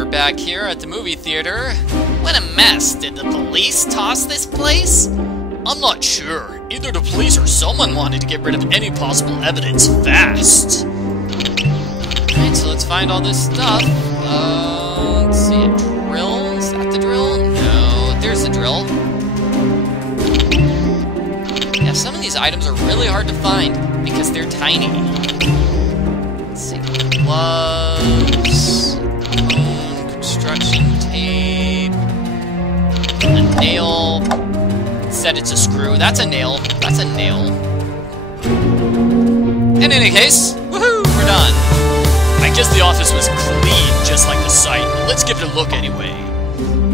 we're back here at the movie theater. What a mess! Did the police toss this place? I'm not sure. Either the police or someone wanted to get rid of any possible evidence fast. Alright, so let's find all this stuff. Let's see, a drill? Is that the drill? No, there's the drill. Yeah, some of these items are really hard to find because they're tiny. Let's see, gloves, construction tape, a nail. It said it's a screw. That's a nail. That's a nail. In any case, woohoo, we're done. I guess the office was clean, just like the site, but let's give it a look anyway.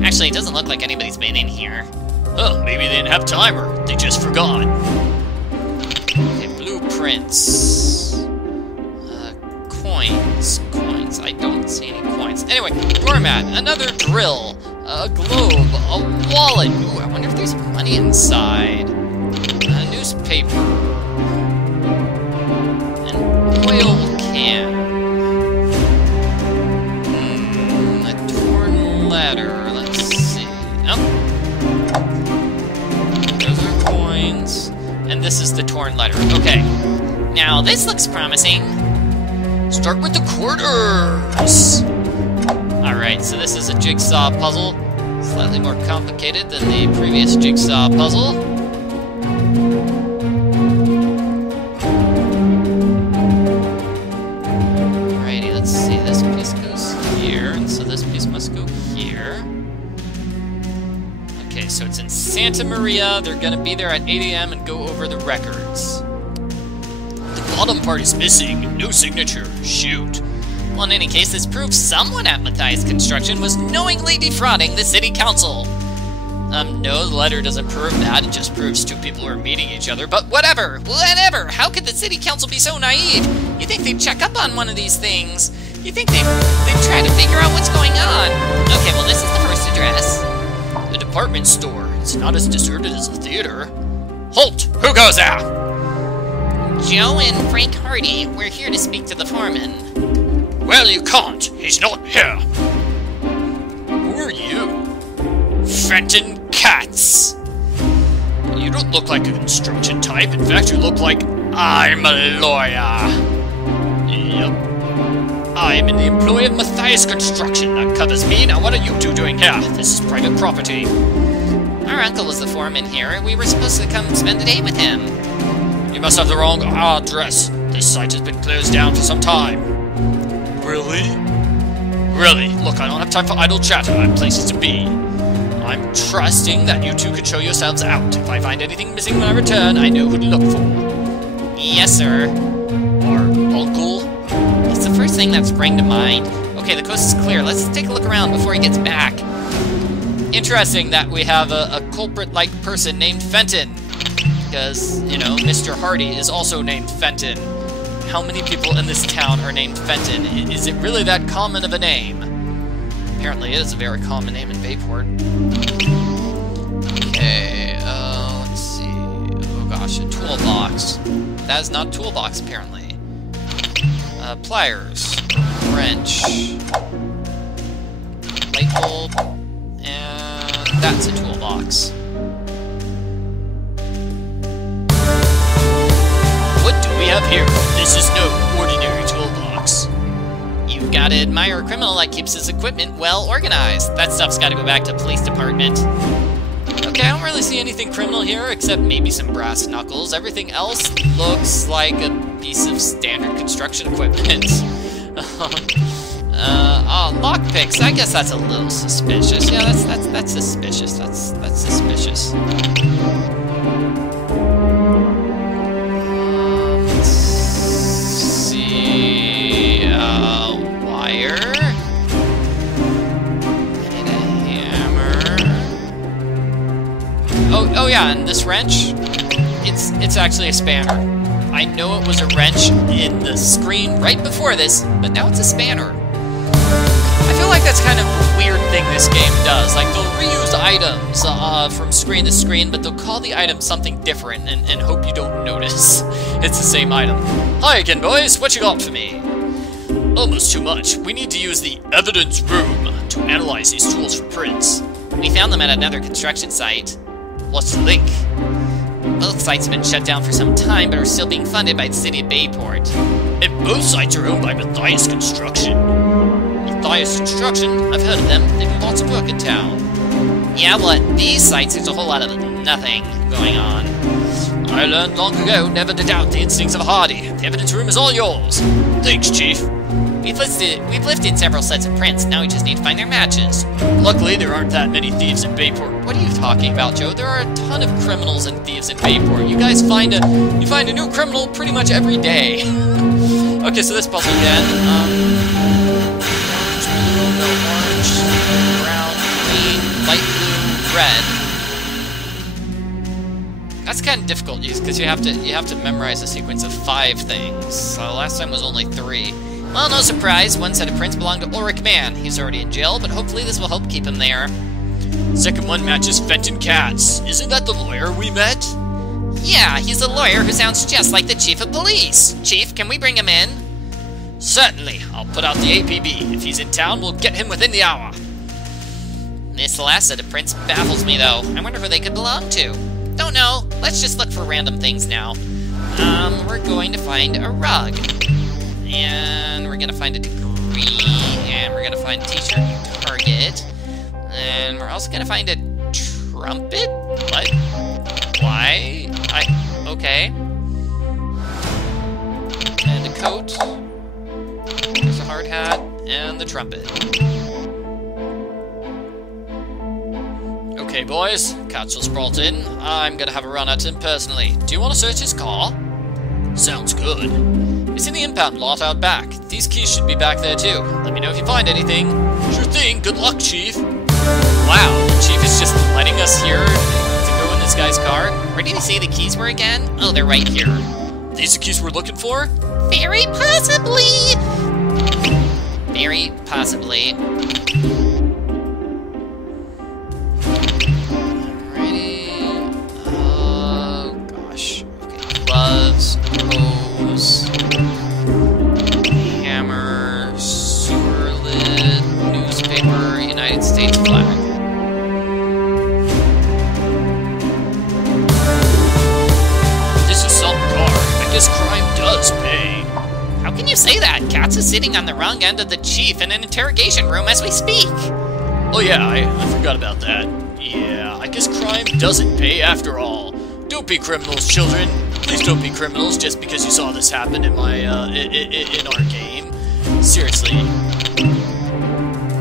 Actually, it doesn't look like anybody's been in here. Oh, maybe they didn't have time or they just forgot. Okay, blueprints. Coins. Coins. I don't see any coins. Anyway, doormat, another drill, a globe, a wallet. Ooh, I wonder if there's money inside. A newspaper. An oil can. A torn ladder. Let's see. Nope. Those are coins. And this is the torn letter. Okay. Now, this looks promising. Start with the quarters! Alright, so this is a jigsaw puzzle. Slightly more complicated than the previous jigsaw puzzle. Alrighty, let's see. This piece goes here, and so this piece must go here. Okay, so it's in Santa Maria. They're gonna be there at 8 AM and go over the records. The bottom part is missing. No signature. Shoot. Well, in any case, this proves someone at Mathias Construction was knowingly defrauding the city council. No, the letter doesn't prove that. It just proves two people are meeting each other. But whatever. Whatever. How could the city council be so naive? You think they'd check up on one of these things? You think they'd try to figure out what's going on? Okay, well, this is the first address. The department store. It's not as deserted as the theater. Halt! Who goes there? Joe and Frank Hardy, we're here to speak to the foreman. Well, you can't. He's not here. Who are you? Fenton Katz. You don't look like a construction type. In fact, you look like I'm a lawyer. Yep. I'm in the employ of Mathias Construction. That covers me. Now, what are you two doing here? This is private property. Our uncle was the foreman here, and we were supposed to come spend the day with him. You must have the wrong address. This site has been closed down for some time. Really? Really? Look, I don't have time for idle chatter. I have places to be. I'm trusting that you two could show yourselves out. If I find anything missing when I return, I know who to look for. Yes, sir. Our uncle? It's the first thing that sprang to mind. Okay, the coast is clear. Let's take a look around before he gets back. Interesting that we have a culprit-like person named Fenton. Because, you know, Mr. Hardy is also named Fenton. How many people in this town are named Fenton? Is it really that common of a name? Apparently it is a very common name in Bayport. Okay, let's see. Oh gosh, a toolbox. That is not a toolbox, apparently. Pliers. Wrench. Light bulb. And that's a toolbox. What do we have here? This is no ordinary toolbox. You've got to admire a criminal that keeps his equipment well organized. That stuff's got to go back to the police department. Okay, I don't really see anything criminal here, except maybe some brass knuckles. Everything else looks like a piece of standard construction equipment. Lockpicks. I guess that's a little suspicious. Yeah, that's suspicious. That's suspicious. Let's see. Wire. I need a hammer. Oh yeah, and this wrench. It's actually a spanner. I know it was a wrench in the screen right before this, but now it's a spanner. I feel like that's kind of a weird thing this game does. Like, they'll reuse items from screen to screen, but they'll call the item something different and hope you don't notice it's the same item. Hi again, boys. What you got for me? Almost too much. We need to use the evidence room to analyze these tools for prints. We found them at another construction site. What's the link? Both sites have been shut down for some time, but are still being funded by the city of Bayport. And both sites are owned by Mathias Construction. Mathias Construction? I've heard of them. They do lots of work in town. Yeah, well, at these sites, there's a whole lot of nothing going on. I learned long ago never to doubt the instincts of a hardy. The evidence room is all yours. Thanks, Chief. We've lifted several sets of prints. Now we just need to find their matches. Luckily, there aren't that many thieves in Bayport. What are you talking about, Joe? There are a ton of criminals and thieves in Bayport. You guys find a new criminal pretty much every day. Okay, so this puzzle again. Orange, blue, no orange, brown, green, light blue, red. That's kind of difficult because you have to memorize a sequence of 5 things. So last time was only 3. Well, no surprise, one set of prints belonged to Ulrich Mann. He's already in jail, but hopefully this will help keep him there. Second one matches Fenton Katz. Isn't that the lawyer we met? Yeah, he's a lawyer who sounds just like the chief of police. Chief, can we bring him in? Certainly. I'll put out the APB. If he's in town, we'll get him within the hour. This last set of prints baffles me, though. I wonder who they could belong to. Don't know. Let's just look for random things now. We're going to find a rug. And we're gonna find a degree, and we're gonna find a t-shirt you target, and we're also gonna find a trumpet? What? Why? Okay. And a coat. There's a hard hat, and the trumpet. Okay, boys. Katzel's brought in. I'm gonna have a run at him personally. Do you want to search his car? Sounds good. It's in the impound lot out back. These keys should be back there too. Let me know if you find anything. Sure thing. Good luck, Chief. Wow, the Chief is just letting us here to go in this guy's car. Where did he say the keys were again? Oh, they're right here. These the keys we're looking for? Very possibly. Very possibly. Alrighty. Oh, gosh. Okay, gloves, hose. United States flag. This is some car. I guess crime does pay. How can you say that? Katz is sitting on the wrong end of the chief in an interrogation room as we speak. Oh yeah, I forgot about that. Yeah, I guess crime doesn't pay after all. Don't be criminals, children. Please don't be criminals just because you saw this happen in my in our game. Seriously.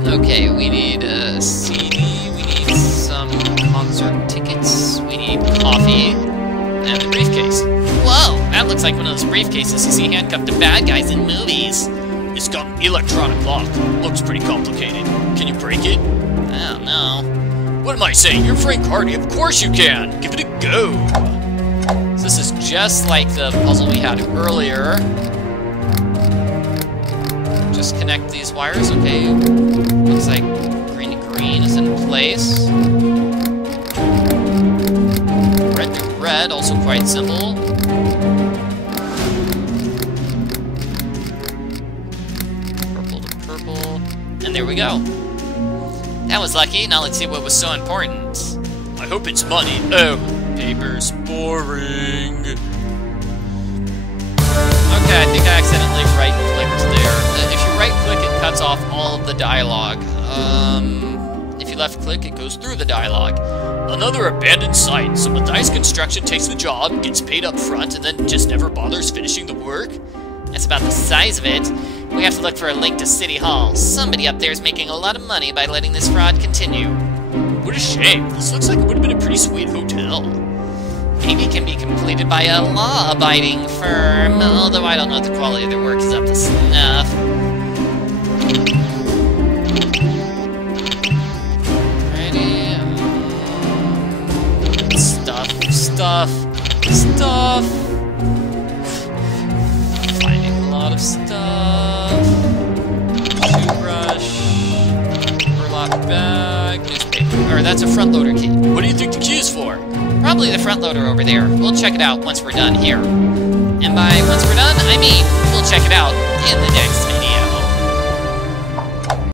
Okay, we need a CD, we need some concert tickets, we need coffee, and a briefcase. Whoa, that looks like one of those briefcases you see handcuffed to bad guys in movies. It's got an electronic lock. Looks pretty complicated. Can you break it? I don't know. What am I saying? You're Frank Hardy. Of course you can. Give it a go. So this is just like the puzzle we had earlier. Just connect these wires, okay. Looks like green to green is in place. Red to red, also quite simple. Purple to purple. And there we go. That was lucky. Now let's see what was so important. I hope it's money. Oh, paper's boring. Okay, I think I accidentally right-clicked there. If you right-click, it cuts off all of the dialogue. If you left-click, it goes through the dialogue. Another abandoned site. So Mathias Construction takes the job, gets paid up front, and then just never bothers finishing the work? That's about the size of it. We have to look for a link to City Hall. Somebody up there is making a lot of money by letting this fraud continue. What a shame. This looks like it would have been a pretty sweet hotel. Maybe it can be completed by a law-abiding firm, although I don't know if the quality of their work is up to snuff. Alrighty. Stuff. Finding a lot of stuff. Toothbrush. Burlap bag. Newspaper. Or that's a front loader key. What do you think the key is for? Probably the front loader over there. We'll check it out once we're done here. And by once we're done, I mean we'll check it out in the next